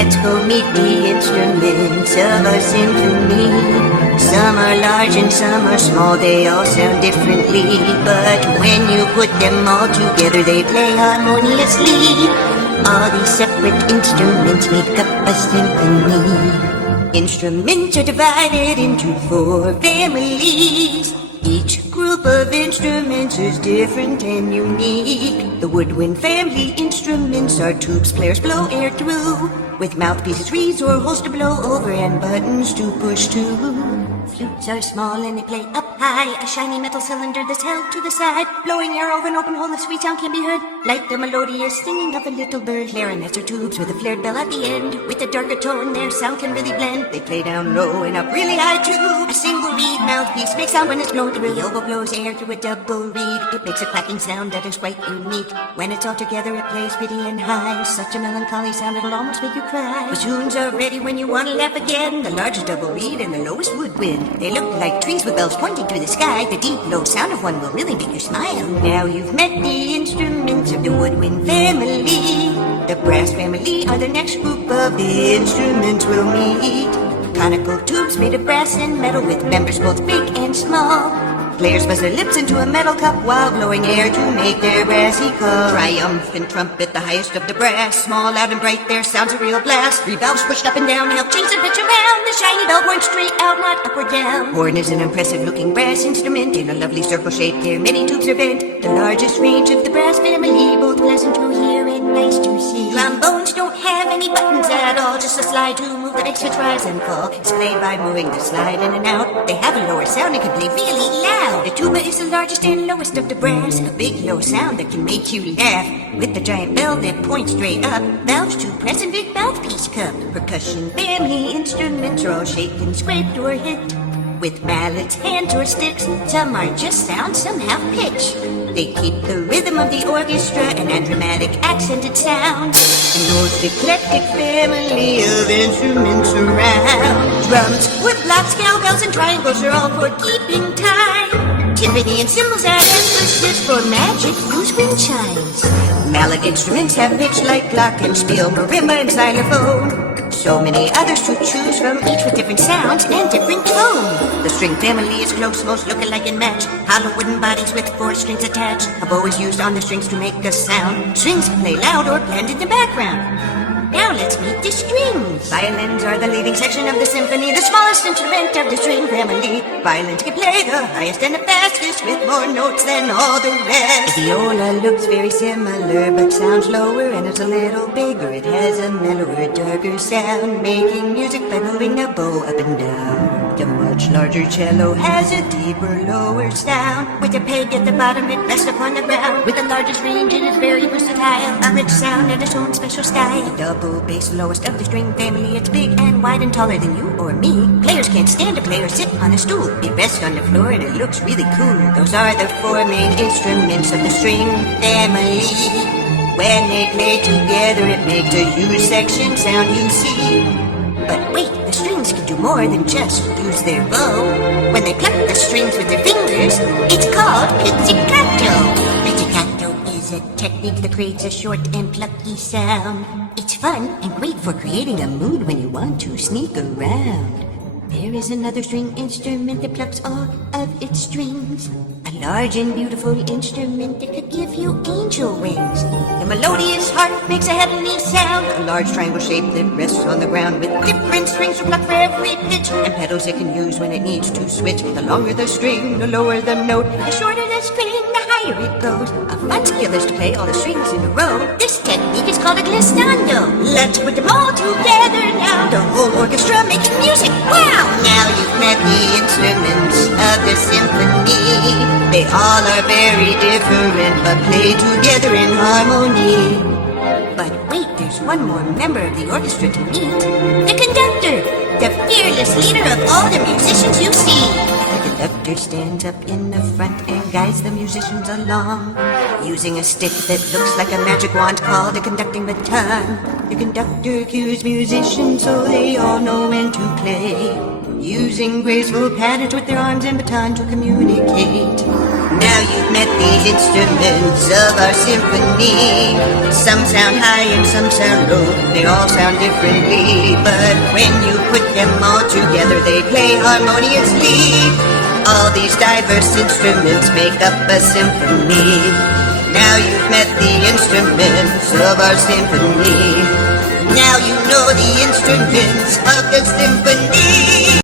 Let's go meet the instruments of a symphony. Some are large and some are small, they all sound differently. But when you put them all together, they play harmoniously. All these separate instruments make up a symphony. Instruments are divided into 4 families. Each group of instruments is different and unique. The woodwind family instruments are tubes players blow air through, with mouthpieces, reeds, or holes to blow over and buttons to push to. Flutes are small and they play up high, a shiny metal cylinder that's held to the side. Blowing air over an open hole, the sweet sound can be heard, like the melodious singing of a little bird. Clarinets are tubes with a flared bell at the end. With a darker tone, their sound can really blend. They play down low and up really high too. A single reed mouthpiece makes sound when it's blown through. The oboe blows air through a double reed. It makes a clacking sound that is quite unique. When it's all together, it plays pretty and high. Such a melancholy sound, it'll almost make you cry. Bassoons are ready when you want to laugh again. The largest double reed and the lowest woodwind. They look like trees with bells pointing to the sky. The deep, low sound of one will really make you smile. Now you've met the instruments of the woodwind family. The brass family are the next group of the instruments we'll meet. Conical tubes made of brass and metal with members both big and small. Players buzz their lips into a metal cup while blowing air to make their brassy call. Triumphant trumpet, the highest of the brass. Small, loud, and bright, their sound's a real blast. 3 valves pushed up and down help change the pitch around. The shiny bell points straight out, not up or down. Horn is an impressive-looking brass instrument in a lovely circle shape. There many tubes are bent. The largest range of the brass family, both pleasant to hear and nice to see. Trombones don't have any buttons at all, just a slide to move that makes it rise and fall. It's played by moving the slide in and out. They have a lower sound and can play really loud. The tuba is the largest and lowest of the brass, a big low sound that can make you laugh. With the giant bell that points straight up, valves to press and big mouthpiece cup. Percussion family instruments are all shaken, scraped, or hit with mallets, hands, or sticks. Some are just sound, some have pitch. They keep the rhythm of the orchestra and dramatic accented sound. The most eclectic family of instruments around. Drums, woodblocks, cowbells, and triangles are all for keeping time. Timpani and cymbals add emphasis for magic, use wind chimes. Mallet instruments have pitch like glockenspiel, marimba, and xylophone. So many others to choose from, each with different sounds and different tone. The string family is close, most look alike and match. Hollow wooden bodies with 4 strings attached. A bow is used on the strings to make a sound. Strings play loud or blend in the background. Now let's meet the strings. Violins are the leading section of the symphony, the smallest instrument of the string family. Violins can play the highest and the fastest with more notes than all the rest. The viola looks very similar but sounds lower and it's a little bigger. It has a mellower, darker sound, making music by moving a bow up and down. The much larger cello has a deeper, lower sound, with a peg at the bottom, it rests upon the ground. With the largest range, it is very versatile, a rich sound and its own special style. Double bass, lowest of the string family, it's big and wide and taller than you or me. Players can't stand to play or sit on a stool. It rests on the floor and it looks really cool. Those are the 4 main instruments of the string family. When they play together, it makes a huge section sound, you see. But wait, the strings can do more than just use their bow. When they pluck the strings with their fingers, it's called pizzicato. Pizzicato is a technique that creates a short and plucky sound. It's fun and great for creating a mood when you want to sneak around. There is another string instrument that plucks all of its strings. A large and beautiful instrument that could give you angel wings. The melodious harp makes a heavenly sound. A large triangle shape that rests on the ground with different strings to pluck for every pitch. And pedals it can use when it needs to switch. The longer the string, the lower the note. The shorter the string, the higher it goes. A fun skill is to play all the strings in a row. This technique is called a glissando. Let's put them all together now. The whole orchestra making music. Wow! Now you've met the instruments of the symphony. They all are very different, but play together in harmony. But wait, there's one more member of the orchestra to meet. The conductor, the fearless leader of all the musicians you see. The conductor stands up in the front and guides the musicians along, using a stick that looks like a magic wand called a conducting baton. The conductor cues musicians so they all know when to play. using graceful patterns with their arms and baton to communicate. Now you've met the instruments of our symphony. Some sound high and some sound low, they all sound differently, but when you put them all together they play harmoniously. All these diverse instruments make up a symphony. Now you've met the instruments of our symphony. Now you know the instruments of the symphony.